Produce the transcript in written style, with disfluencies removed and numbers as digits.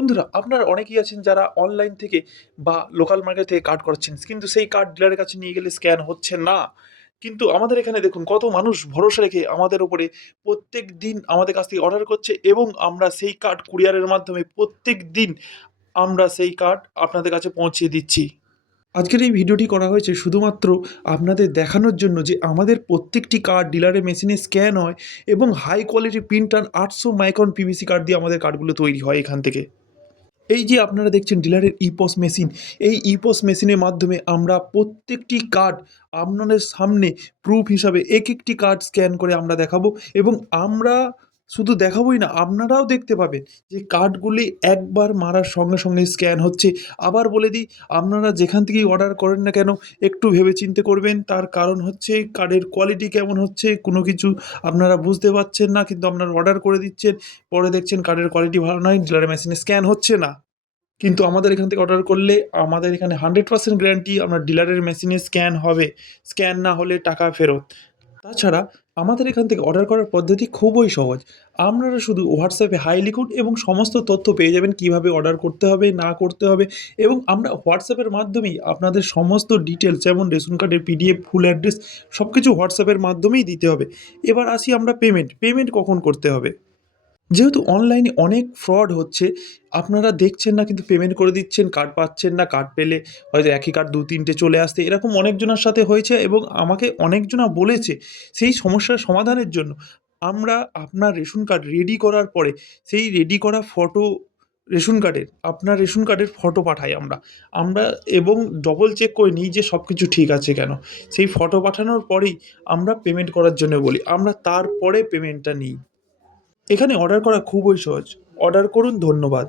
বন্ধুরা, আপনারা অনেকেই আছেন যারা অনলাইন থেকে বা লোকাল মার্কেট থেকে কার্ড করাচ্ছেন। কিন্তু সেই কার্ড ডিলারের কাছে নিয়ে গেলে স্ক্যান হচ্ছে না। কিন্তু আমাদের এখানে দেখুন কত মানুষ ভরসা রেখে আমাদের উপরে প্রত্যেকদিন আমাদের কাছ থেকে অর্ডার করছে এবং আমরা সেই কার্ড কুরিয়ারের মাধ্যমে প্রত্যেকদিন আমরা সেই কার্ড আপনাদের কাছে পৌঁছিয়ে দিচ্ছি। আজকের এই ভিডিওটি করা হয়েছে শুধুমাত্র আপনাদের দেখানোর জন্য যে আমাদের প্রত্যেকটি কার্ড ডিলারের মেশিনে স্ক্যান হয় এবং হাই কোয়ালিটি প্রিন্ট আর 800 মাইক্রন পিভিসি কার্ড দিয়ে আমাদের কার্ডগুলো তৈরি হয় এখান থেকে। এই যে আপনারা দেখছেন ডিলারের ইপস মেশিন, এই ইপস মেশিনের মাধ্যমে আমরা প্রত্যেকটি কার্ড আপনাদের সামনে প্রুফ হিসাবে একটি কার্ড স্ক্যান করে আমরা দেখাবো এবং আমরা শুধু দেখাবোই না, আপনারাও দেখতে পাবেন যে কার্ডগুলি একবার মারার সঙ্গে সঙ্গে স্ক্যান হচ্ছে। আবার বলে দিই, আপনারা যেখান থেকেই অর্ডার করেন না কেন একটু ভেবেচিন্তে করবেন। তার কারণ হচ্ছে কার্ডের কোয়ালিটি কেমন হচ্ছে কোনো কিছু আপনারা বুঝতে পারছেন না, কিন্তু আপনারা অর্ডার করে দিচ্ছেন, পরে দেখছেন কার্ডের কোয়ালিটি ভালো নয়, ডিলারের মেশিনে স্ক্যান হচ্ছে না। কিন্তু আমাদের এখান থেকে অর্ডার করলে আমাদের এখানে 100% গ্যারান্টি আপনার ডিলারের মেশিনে স্ক্যান হবে। স্ক্যান না হলে টাকা ফেরত। তাছাড়া আমাদের এখান থেকে অর্ডার করার পদ্ধতি খুবই সহজ। আপনারা শুধু হোয়াটসঅ্যাপে হাই লিখুন এবং সমস্ত তথ্য পেয়ে যাবেন কীভাবে অর্ডার করতে হবে, না করতে হবে, এবং আমরা হোয়াটসঅ্যাপের মাধ্যমেই আপনাদের সমস্ত ডিটেলস যেমন রেশন কার্ডের পিডিএফ, ফুল অ্যাড্রেস সব কিছু হোয়াটসঅ্যাপের মাধ্যমেই দিতে হবে। এবার আসি আমরা পেমেন্ট কখন করতে হবে? যেহেতু অনলাইনে অনেক ফ্রড হচ্ছে, আপনারা দেখছেন না কিন্তু পেমেন্ট করে দিচ্ছেন, কার্ড পাচ্ছেন না, কার্ড পেলে হয়তো একই কার্ড ২-৩ টে চলে আসতে, এরকম অনেকজনের সাথে হয়েছে এবং আমাকে অনেকজনা বলেছে। সেই সমস্যার সমাধানের জন্য আমরা আপনার রেশন কার্ড রেডি করার পরে সেই রেডি করা ফটো, আপনার রেশন কার্ডের ফটো পাঠাই আমরা। আমরা এবং ডবল চেক করে নিই যে সব কিছু ঠিক আছে কেন। সেই ফটো পাঠানোর পরেই আমরা পেমেন্ট করার জন্য বলি। আমরা তারপরে পেমেন্টটা নিই। এখানে অর্ডার করা খুবই সহজ। অর্ডার করুন, ধন্যবাদ।